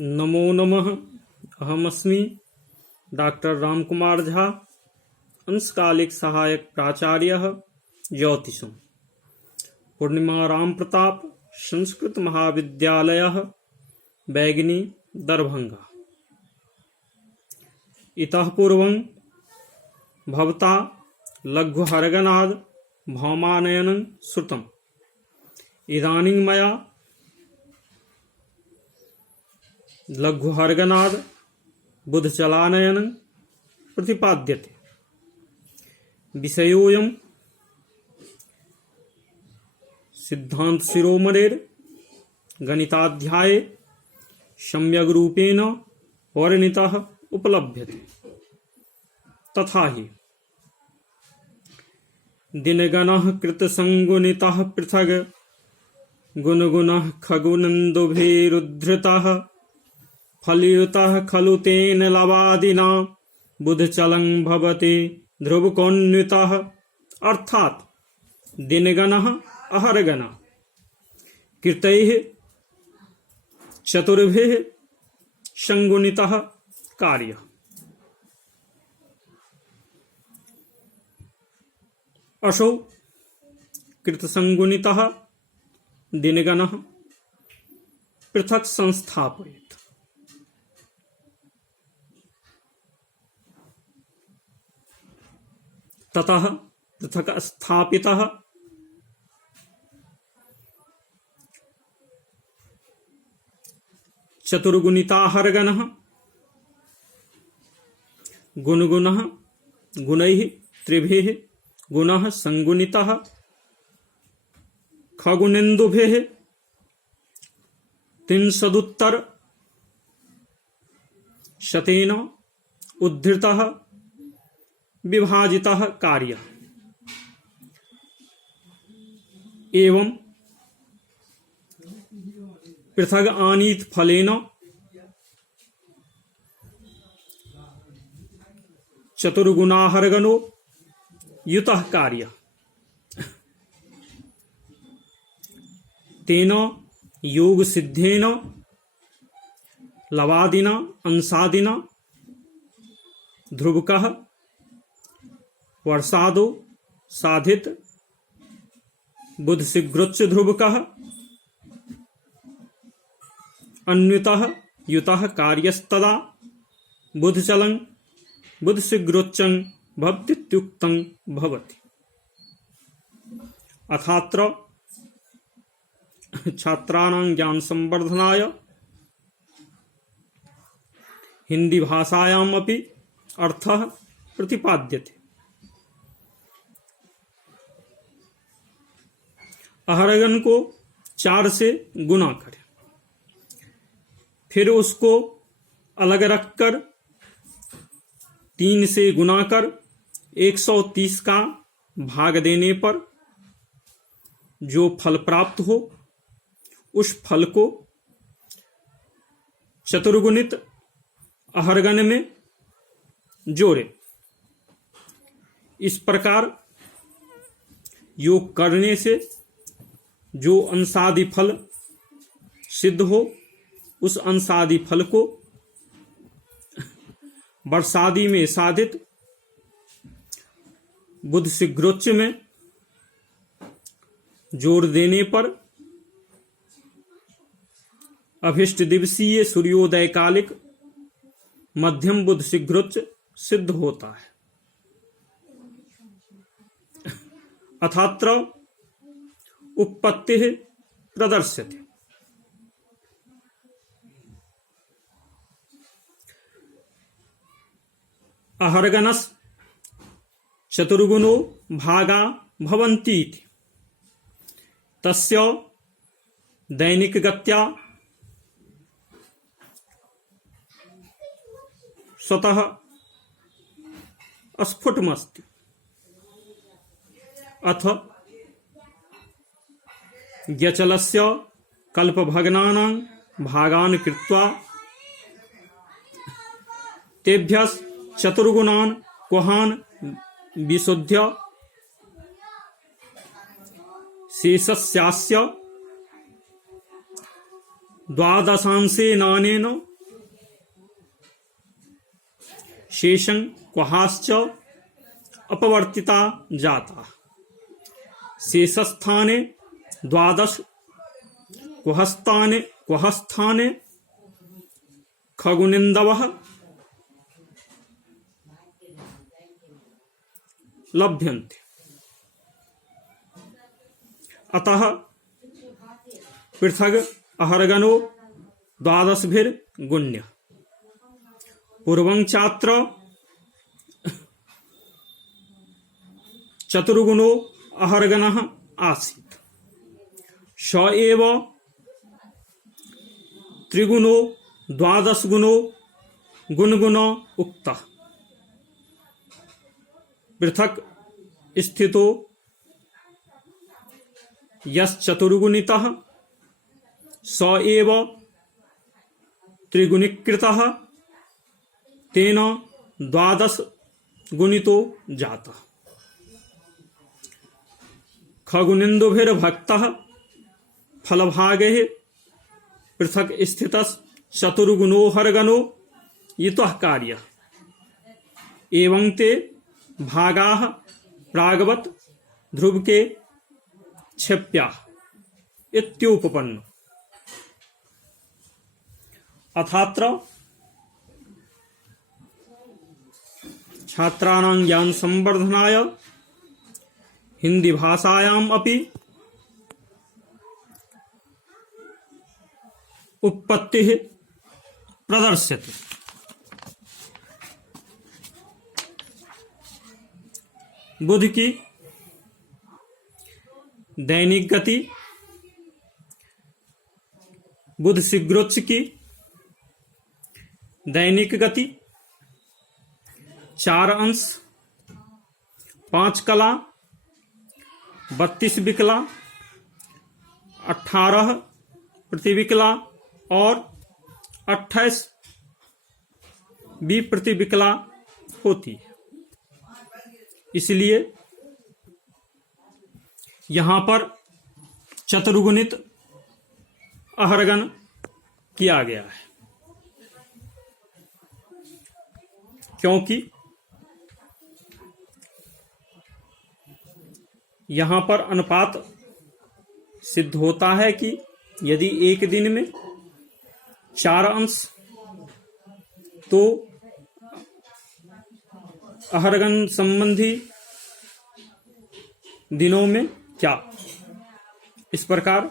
नमो नमः। अहमस्मि डॉक्टर रामकुमार झा, अंशकालिक सहायक प्राचार्यः ज्योतिषम्, पूर्णिमा राम प्रताप संस्कृत महाविद्यालयः, बैगनी, दरभंगा। इतः पूर्वं भवता लघुहरगनाद भौमानयनं श्रुतम्। इदानीं मया लघुहरगनाद बुधचलानयनं प्रतिपाद्यते। विषयोऽयं सिद्धांत शिरोमणेर गणिताध्याये सम्यग् रूपेण वर्णितः उपलभ्यते। तथा हि दिनगणः कृतसंगुणितः पृथग् गुणगुणः खगुनन्दुभिरुद्धृतः फलयुतः खलु तेन लवादिना बुधचलं भवति ध्रुवकोन्वितः। अर्थात दिनगणः अहरगणः कृतैः चतुर्भिः संगुणितः कार्यः। असौ कृतसंगुणितः दिनगणः पृथक् संस्थापयेत्। ततः पृथक् स्थापितः चतुर्गुणिताहरगणः गुणगुणः गुणैः त्रिभिः गुणः संगुणितः खगुनेन्दुभिः त्रिंशदुत्तर शतेन उद्धृतः विभाजितः कार्यः। एवं पृथग् आनीत फलेन चतुर्गुणाहरगणो युतः कार्यः। तेन योग सिद्धेन लवादिना अंशादिना ध्रुवकः वर्षादो साधित बुध शीघ्रोच्च ध्रुवकः अन्वितः युतः कार्यस्तदा बुधचलं बुध शीघ्रोच्चं भवतीत्युक्तं भवति। अथात्र छात्राणां ज्ञान संवर्धनाय हिंदी भाषायाम् अपि अर्थः प्रतिपाद्यते। अहरगन को 4 से गुना करें, फिर उसको अलग रखकर 3 से गुना कर 130 का भाग देने पर जो फल प्राप्त हो उस फल को चतुर्गुणित अहरगन में जोड़े। इस प्रकार योग करने से जो अंशादि फल सिद्ध हो उस अंशादि फल को वर्षादि में साधित बुध शीघ्रोच्च में जोड़ देने पर अभिष्ट दिवसीय सूर्योदय कालिक मध्यम बुध शीघ्रोच्च सिद्ध होता है। अथात्र उत्पत्तिः प्रदर्श्यते। अहरगणस् चतुर्गुणो भागा भवन्तीति तस्य दैनिकगत्या स्वतः स्फुटमस्ति। अथ ज्ञचलस्य कल्पभग्नानां भागान् कृत्वा तेभ्यः चतुर्गुणान् कुहान् विशुद्ध्य शेषस्यास्य द्वादशांशेनानेन शेषं क्वहाश्च अपवर्तिता जाता। शेषस्थाने 12 क्वहस्थाने खगुनिन्दवः लभ्यन्ते। अतः पृथग अहर्गनो 12 पूर्वं चात्र चतुर्गुणो अहर्गणः आसीत्। स एव त्रिगुणो 12 गुणो गुणगुण उक्तः। पृथक स्थितो यश्चतुर्गुणितः स एव त्रिगुणीकृतः तेन 12 गुणितो जातः। खगुनिन्दुभिर्भक्तः फलभागैः पृथक स्थितश्चतुर्गुणोऽहर्गणो इतः कार्यः। एवं ते भागाः प्रागवत् ध्रुव के क्षेप्याः इत्युपपन्नो। अथात्र छात्राणां ज्ञान संवर्धनाय हिंदी भाषायाम् अपि उत्पत्तिः प्रदर्श्यते। बुध की दैनिक गति, बुध शीघ्रोच्च की दैनिक गति 4 अंश, 5 कला, 32 विकला, 18 प्रतिविकला और 28 विप्रतिविकला होती है। इसलिए यहां पर चतुर्गुणित अहर्गण किया गया है, क्योंकि यहां पर अनुपात सिद्ध होता है कि यदि एक दिन में 4 अंश तो अहर्गण संबंधी दिनों में क्या। इस प्रकार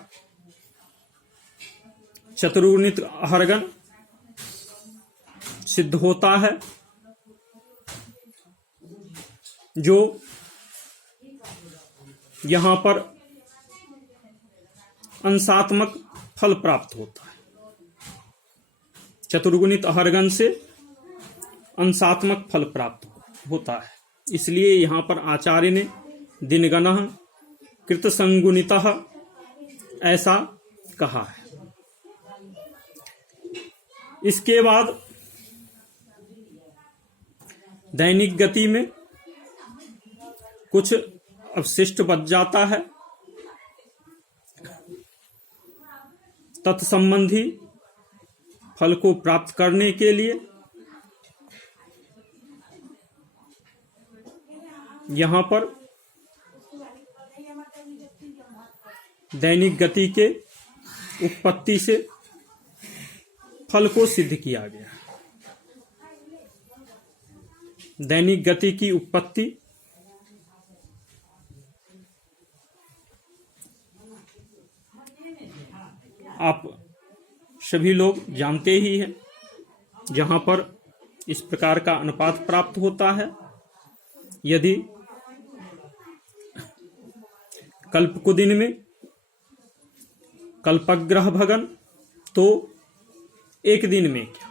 चतुर्गुणित अहर्गण सिद्ध होता है, जो यहां पर अंशात्मक फल प्राप्त होता है। चतुर्गुणित अहर्गण से अंशात्मक फल प्राप्त होता है। इसलिए यहां पर आचार्य ने दिनगणः कृतसंगुणितः ऐसा कहा है। इसके बाद दैनिक गति में कुछ अवशिष्ट बच जाता है। तत्संबंधी फल को प्राप्त करने के लिए यहां पर दैनिक गति के उत्पत्ति से फल को सिद्ध किया गया। दैनिक गति की उत्पत्ति आप सभी लोग जानते ही हैं, जहां पर इस प्रकार का अनुपात प्राप्त होता है। यदि कल्पकुदिन में कल्पग्रह भगन तो एक दिन में क्या।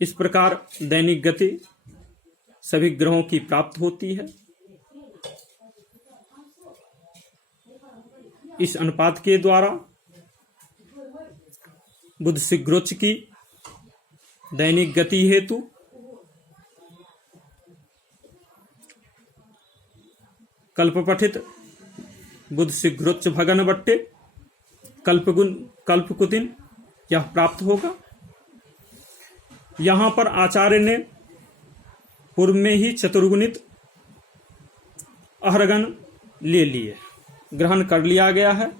इस प्रकार दैनिक गति सभी ग्रहों की प्राप्त होती है। इस अनुपात के द्वारा बुध शीघ्रोच्च की दैनिक गति हेतु कल्पपठित बुध शीघ्रोच्च भगन बट्टे कल्पकुदिन यह प्राप्त होगा। यहां पर आचार्य ने पूर्व में ही चतुर्गुणित अहरगन ले लिए, ग्रहण कर लिया गया है।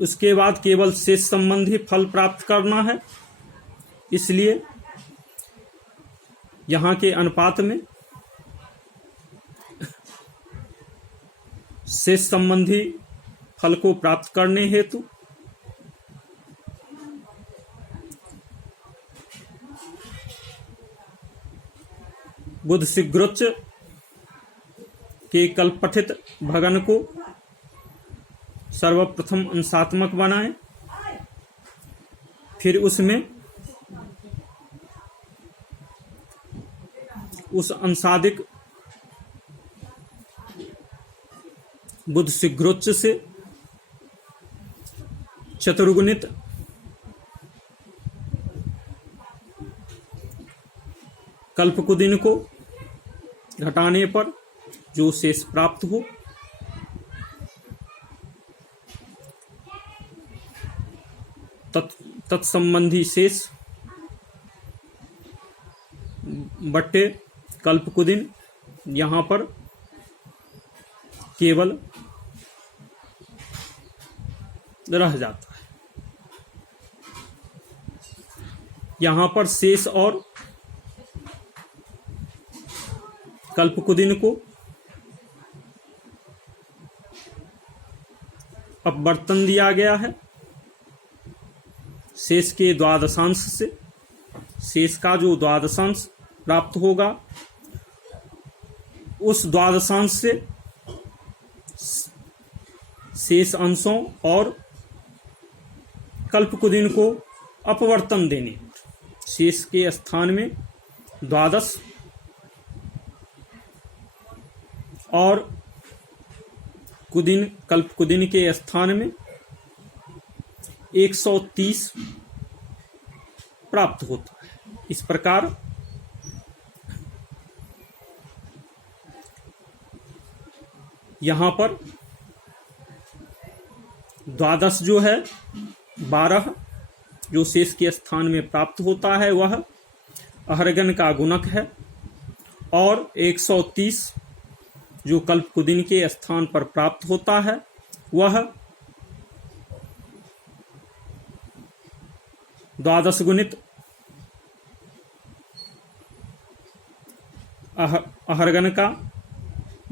उसके बाद केवल शेष संबंधी फल प्राप्त करना है। इसलिए यहाँ के अनुपात में शेष संबंधी फल को प्राप्त करने हेतु बुध शीघ्रोच्च के कल्पठित भगन को सर्वप्रथम अंशात्मक बनाएं, फिर उसमें उस अंशादिक बुध शीघ्रोच्च से चतुर्गुणित कल्पकुदिन को घटाने पर जो शेष प्राप्त हो, तत्संबंधी शेष बट्टे कल्पकुदिन यहाँ पर केवल रह जाता है। यहाँ पर शेष और कल्पकुदिन को अपवर्तन दिया गया है। शेष के द्वादशांश से, शेष का जो द्वादशांश प्राप्त होगा, उस द्वादशांश से शेष अंशों और कल्पकुदिन को अपवर्तन देने, शेष के स्थान में द्वादश और कुदिन कल्पकुदिन के स्थान में 130 प्राप्त होता है। इस प्रकार यहाँ पर द्वादश जो है 12 जो शेष के स्थान में प्राप्त होता है वह अहरगन का गुणक है, और 130 जो कल्पकुदिन के स्थान पर प्राप्त होता है वह द्वादश गुणित अहरगन का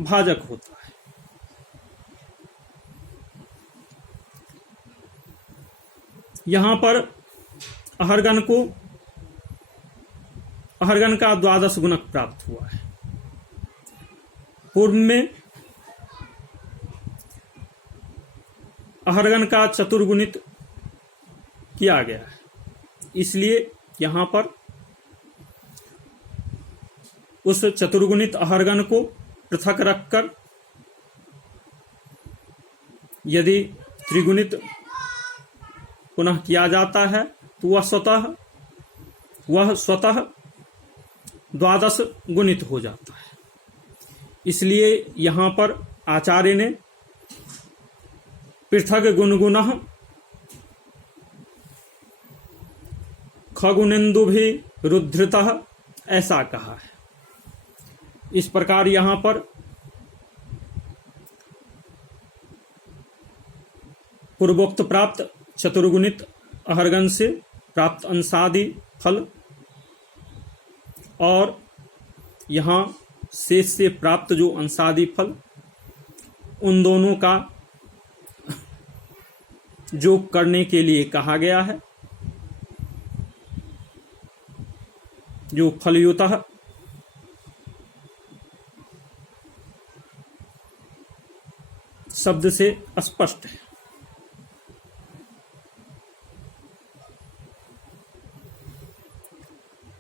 भाजक होता है। यहाँ पर अहरगन का द्वादश गुणक प्राप्त हुआ है। पूर्व में अहरगन का चतुर्गुणित किया गया है, इसलिए यहाँ पर उस चतुर्गुणित अहरगन को पृथक रखकर यदि त्रिगुणित पुनः किया जाता है तो वह स्वतः द्वादश गुणित हो जाता है। इसलिए यहाँ पर आचार्य ने पृथक गुणगुणः खगुणेन्दु भी रुद्धृतः ऐसा कहा है। इस प्रकार यहाँ पर पूर्वोक्त प्राप्त चतुर्गुणित अहरगन से प्राप्त अंशादि फल और यहाँ शेष से प्राप्त जो अंशादि फल, उन दोनों का योग करने के लिए कहा गया है। जो फलयुतः शब्द से स्पष्ट है।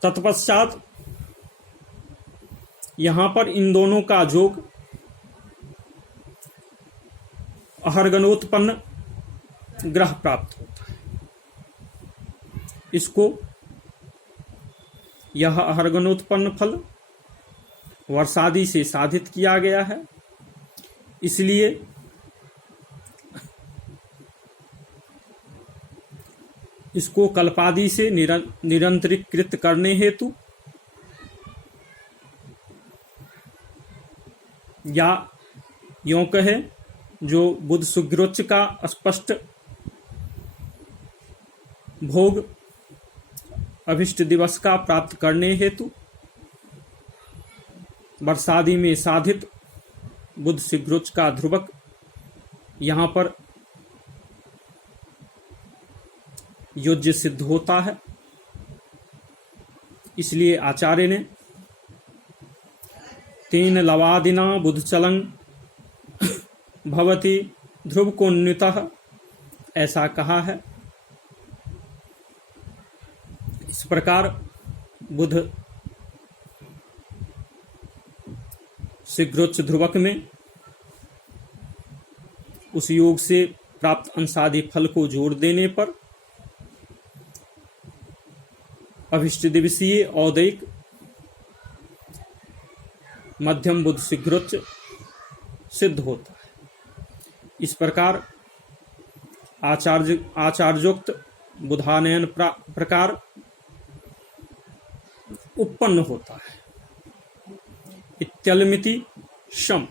तत्पश्चात यहाँ पर इन दोनों का योग अहरगनोत्पन्न ग्रह प्राप्त होता है। इसको यह अहरगनोत्पन्न फल वर्षादि से साधित किया गया है। इसलिए इसको कल्पादि से निरंतरीकृत करने हेतु या यों कहे जो बुध सुग्रोच्च का स्पष्ट भोग अभिष्ट दिवस का प्राप्त करने हेतु वर्षादि में साधित बुध सुग्रोच्च का ध्रुवक यहाँ पर योज्य सिद्ध होता है। इसलिए आचार्य ने तेन लवादिना बुधचलं भवति ध्रुवकोन्वितः ऐसा कहा है। इस प्रकार बुध शीघ्रोच्च ध्रुवक में उस योग से प्राप्त अंशादि फल को जोड़ देने पर अभिष्ट दिवसीय औदैक मध्यम बुध शीघ्रोच्च सिद्ध होता है। इस प्रकार आचार्योक्त बुधानयन प्रकार उत्पन्न होता है। इत्यलमिति शम।